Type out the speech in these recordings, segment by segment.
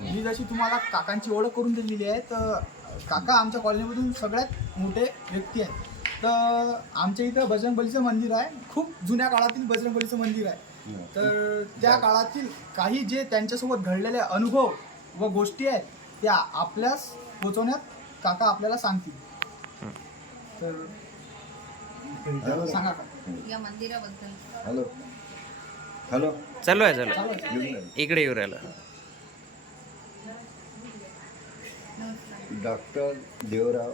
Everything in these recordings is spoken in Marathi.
मी जशी तुम्हाला काकांची ओळख करून दिलेली आहे, तर काका आमच्या कॉलनीमधून सगळ्यात मोठे व्यक्ती आहेत. तर आमच्या इथं बजरंगबलीचं मंदिर आहे, खूप जुन्या काळातील बजरंगबलीचं मंदिर आहे. तर त्या काळातील काही जे त्यांच्यासोबत घडलेले अनुभव व गोष्टी आहेत त्या आपल्यास पोचवण्यात काका आपल्याला सांगतील. तर सांगा का. या मंदिराबद्दल. हॅलो हॅलो चालू आहे चालू चालू आहे. आहे. इकडे येऊ राहिलं. डॉक्टर देवराव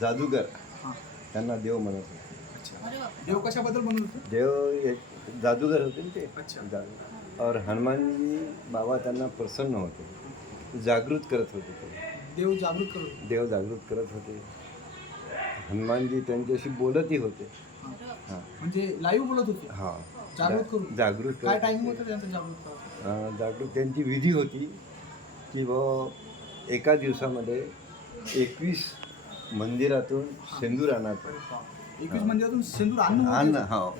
जादूगर हां. त्यांना देव म्हणत होते. अच्छा. अरे बापरे. देव कशाबद्दल म्हणत होते. देव एक जादूगर होते ना ते. अच्छा. जादू और हनुमानजी बाबा त्यांना प्रसन्न होते, जागृत करत होते ते. देव जागृत करू. देव जागृत करत होते. हनुमानजी त्यांच्याशी बोलतही होते. हां म्हणजे लाईव्ह बोलत होते. हां जागृत करून. जागृत काय करत टाइमिंग होते. होतं त्यांचं जागृत करायचं. जागृत त्यांची विधी होती की एका दिवसामध्ये 21 मंदिरातून शेंदूर आणायचं. 21 मंदिरातून सिंदूर आणणं आण होतं. हो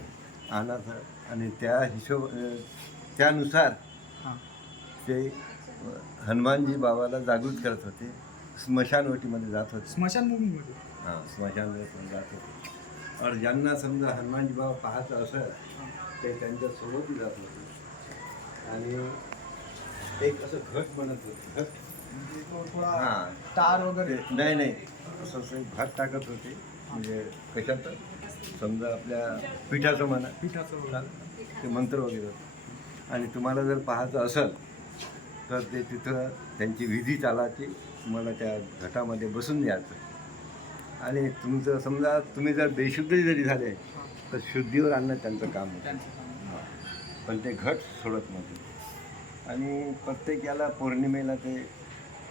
आणायचं आणि त्यानुसार हां. ते हनुमानजी बाबाला जागृत करत होते. स्मशानवटीमध्ये जात होते. स्मशानभूमीमध्ये. हां स्मशानवटीमध्ये जात होते. और ज्यांना समजा हनुमानजी बाबा पाहायचं असेल ते त्यांच्यासोबतही जात होते. आणि एक असं घट बनत होते. घट म्हणजे तो थोडा हां तार वगैरे. नाही असं एक भात टाकत होते. म्हणजे कशाचं समजा आपल्या पिठाचं म्हणा, पिठाचं वगैरे. ते मंत्र वगैरे होते. आणि तुम्हाला जर पाहायचं असेल तर ते तिथं त्यांची विधी चालायची. तुम्हाला त्या घटामध्ये बसून द्यायचं आणि तुमचं समजा तुम्ही जर बेशुद्ध जरी झाले तर शुद्धीवर आणणं त्यांचं काम होतं. त्यांचं काम. पण ते घट सोडत नव्हते. आणि प्रत्येक याला पौर्णिमेला ते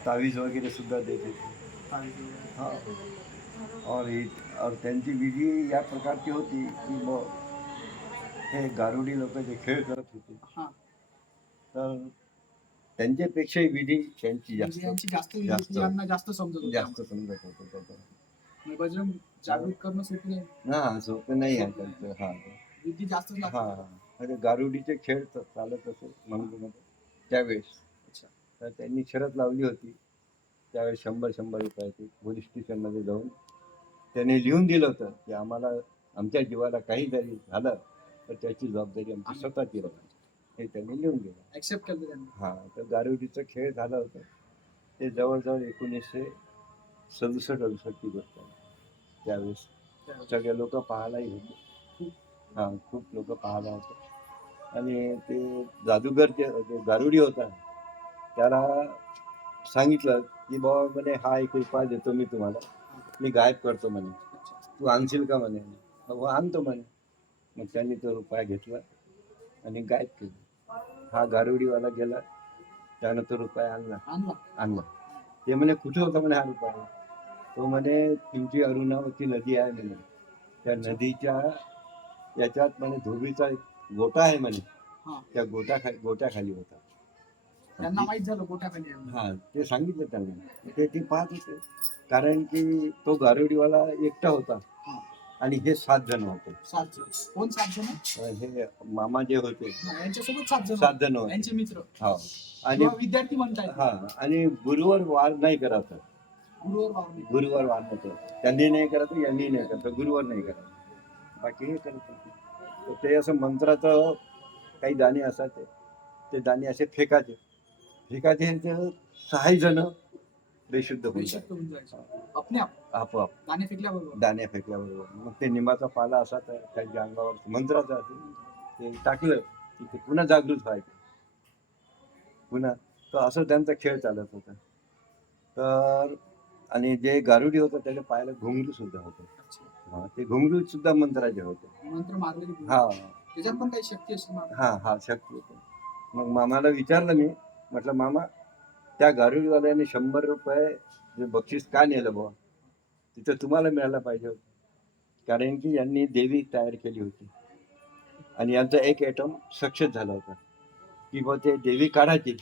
तावीज वगैरे सुद्धा देत होते. तारीख वगैरे. हाँ और त्यांची विधी या प्रकारची होती की हे गारुडी लोक जे खेळ करत होते हां. तर त्यांच्यापेक्षाही विधी त्यांची म्हणजे यांची जास्त विधी जास्त होती, यांना जास्त समजत होतं. जास्त समजत होतं त्याचं. म्हणजे बजरंग जागृत करणं सोपं नाही. हां सोपं नाही आहे त्यांचं. हां विधी जास्तच हां लागतात. म्हणजे गारुडीचे खेळ चालत असे म्हणून त्यावेळेस. अच्छा. तर त्यांनी शरत लावली होती त्यावेळेस 100 रुपयाची. पोलीस स्टेशनमध्ये जाऊन त्याने लिहून दिलं होतं की आम्हाला आमच्या जीवाला काही जरी झालं तर त्याची जबाबदारी आमची स्वतःची राहील. हे त्यांनी लिहून दिलं. ऍक्सेप्ट केलं त्यांनी. हां तर गारुडीचा खेळ झाला होता ते जवळजवळ 1967-68ची गोष्ट आहे. त्यावेळेस सगळे लोक पाहायलाही होते. हां खूप लोक पाहायला होते. आणि ते जादूगर जे गारुडी होता त्याला सांगितलं की बाबा म्हणे हा 1 रुपया देतो मी तुम्हाला, मी गायब करतो म्हणे, तू आणशील का म्हणे. हो आणतो म्हणे. मग त्यांनी तो रुपया घेतला आणि गायब केला. हा गारुडीवाला गेला त्यानं तो रुपया आणला. ते म्हणे कुठे होता म्हणे हा रुपया. तो म्हणे तुमची अरुणावती नदी आहे म्हणे, त्या नदीच्या याच्यात म्हणे धोबीचा एक गोटा आहे म्हणे, हां. त्या गोट्याखाली होता. त्यांना माहित झालं गोठ्याखाली आहे. हां ते सांगितलं त्यांना. ते पाहत होते कारण की तो गारुडीवाला एकटा होता हां. आणि हे 7 जण होते. 7 जण. कोण 7 जण. हे मामा जे होते यांच्यासोबत 7 जण. 7 जण होते. यांचे मित्र. हो आणि विद्यार्थी म्हणताय. हां आणि गुरुवर वार नाही करायचं. गुरुवर वार नव्हतं. त्यांनी नाही करायचं, यांनी नाही करायचं, गुरुवर नाही करायचं, बाकी हे करत होते. तर ते असं मंत्राचं काही दाणे असायचे. ते दाणे असे फेकायचे ते 6 जण बेशुद्ध होऊन जायचे. आपोआप दाणे फेकल्याबरोबर. दाणे फेकल्याबरोबर. मग ते निंबाचा पाला असा त्यांच्या अंगावर मंत्राचा असेल ते टाकलं की ते पुन्हा जागृत व्हायचे पुन्हा. तर असं त्यांचा खेळ चालत होता. तर आणि जे गारुडी होतं त्याच्या पायाला घुंगरू सुद्धा होते. हां ते घुंगरू सुद्धा मंत्राचे होते. मंत्र मारलेली. हां त्याच्यात पण काही शक्ती असते. हां शक्ती होते. मग मामाला विचारलं मी, म्हटलं मामा त्या गारुडीवाल्याने 100 रुपये जे बक्षीस का नेलं बुवा, तिथं तुम्हाला मिळायला पाहिजे होतं. कारण की यांनी देवी तयार केली होती आणि यांचा एक ॲटम सक्सेस झाला होता की बुवा ते देवी काढायची.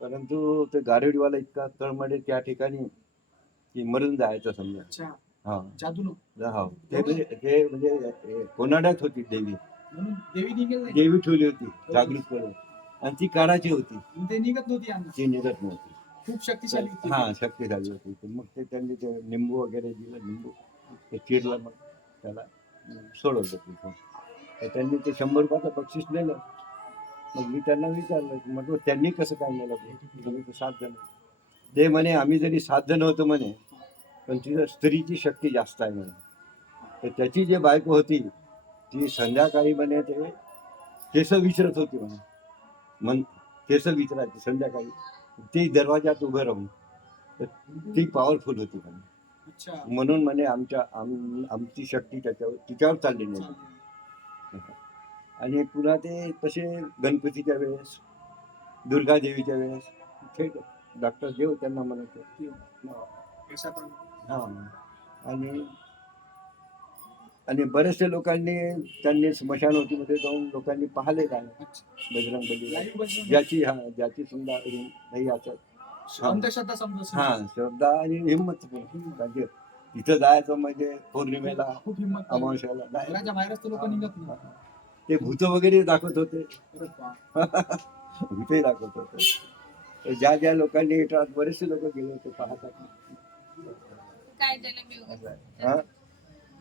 परंतु ते गारुडीवाला इतका तळमळे त्या ठिकाणी की मरून जायचं समजा. अच्छा. हां जादू. हो ते म्हणजे कोणाड्यात होती देवी. म्हणून देवी निघेल नाही. देवी ठेवली होती जागृत करून आणि ती काढायची होती, ते निघत नव्हती यांना, ती निघत नव्हती. खूप शक्तिशाली होती. हा शक्तिशाली होती. तर मग ते त्यांनी ते निंबू वगैरे दिलं, निंबू ते चिरलं, मग त्याला सोडवलं तिथून. तर त्यांनी ते 100 रुपयाचं बक्षीस नेलं. मग मी त्यांना विचारलं की म्हटलं त्यांनी कसं काय नेलं, तुम्ही तर 7 जण. ते म्हणे आम्ही जरी 7 जण होतो म्हणे, पण तिथं स्त्रीची शक्ती जास्त आहे म्हणे. तर त्याची जी बायको होती ती संध्याकाळी म्हणे ते केस विचारत होती म्हणे, मन केस विचारायची संध्याकाळी, ती दरवाजात उभं राहून. तर ती पॉवरफुल होती म्हणे. अच्छा. म्हणून म्हणे आमची शक्ती तिच्यावर चालली नाही. आणि पुन्हा ते तसे गणपतीच्या वेळेस, दुर्गा देवीच्या वेळेस ते डॉक्टर देव त्यांना म्हणत होते. हा. आणि बरेचशे लोकांनी त्यांनी स्मशानभूमीमध्ये जाऊन लोकांनी पाहिलेलं आहे बजरंग बली, ज्याची समजा नाही असत अंधश्रद्धा समजा. हा श्रद्धा आणि हिंमत म्हणजे तिथं जायचं म्हणजे पौर्णिमेला, खूप हिंमत, अमावस्याला घराच्या बाहेरच लोक निघत नाही. ते भूत वगैरे दाखवत होते. भूतही दाखवत होते. तर ज्या लोकांनी बरेचसे लोक गेले होते पाहतात. हा?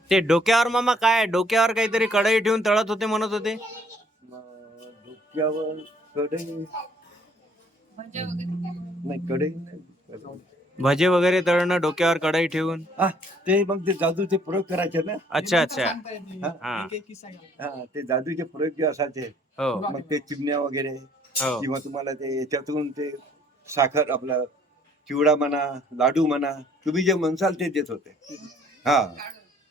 ते डोक्यावर मामा काय, डोक्यावर काहीतरी कढई ठेवून तळत होते म्हणत होते. डोक्यावर कढई नाही, कढई नाही. भजे वगैरे तळणं डोक्यावर कढई ठेवून. ते मग ते जादूचे प्रयोग करायचे ना. अच्छा अच्छा. हा. ते जादूचे प्रयोग जे असायचे, हो मग ते चिमण्या वगैरे, हो. किंवा तुम्हाला ते याच्यातून ते साखर आपला चिवडा म्हणा, लाडू म्हणा, तुम्ही जे म्हणसाल ते देत होते. हा,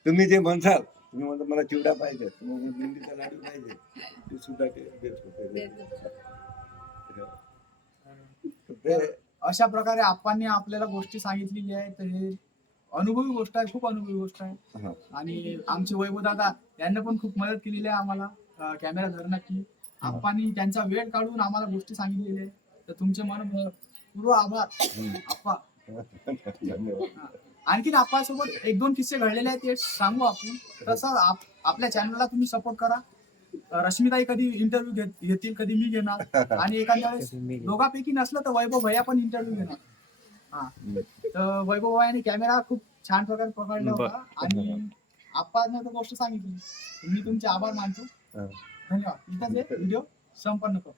तुम्ही जे म्हणसाल, तुम्ही म्हणता मला चिवडा पाहिजे, तुम्हाला बुंदीचा लाडू पाहिजे, ते सुद्धा ते देत होते. ते अशा प्रकारे आप्पांनी आपल्याला गोष्टी सांगितलेली आहे. तर हे अनुभवी गोष्ट आहे, खूप अनुभवी गोष्ट आहे. हा. आणि आमचे वैभव दादा यांना पण खूप मदत केलेली आहे आम्हाला कॅमेरा धरण्याची. आप्पांनी त्यांचा वेळ काढून आम्हाला गोष्टी सांगितलेल्या आहे. तर तुमचे मनपूर्व आभार आप्पा. धन्यवाद. आणखीन आप्पासोबत 1-2 किस्से घडलेले आहेत ते सांगू आपण. तसं आपल्या चॅनलला तुम्ही सपोर्ट करा. रश्मिताई कधी इंटरव्ह्यू घेतील, कधी मी घेणार, आणि एखाद्या वेळेस दोघांपैकी नसलं तर वैभव भैया पण इंटरव्ह्यू घेणार. हा, तर वैभव भैयाने कॅमेरा खूप छान प्रकारे पकडला होता आणि आप्पाने तर गोष्ट सांगितली. मी तुमचे आभार मानतो. धन्यवाद. इथंच व्हिडिओ संपन्न करतो.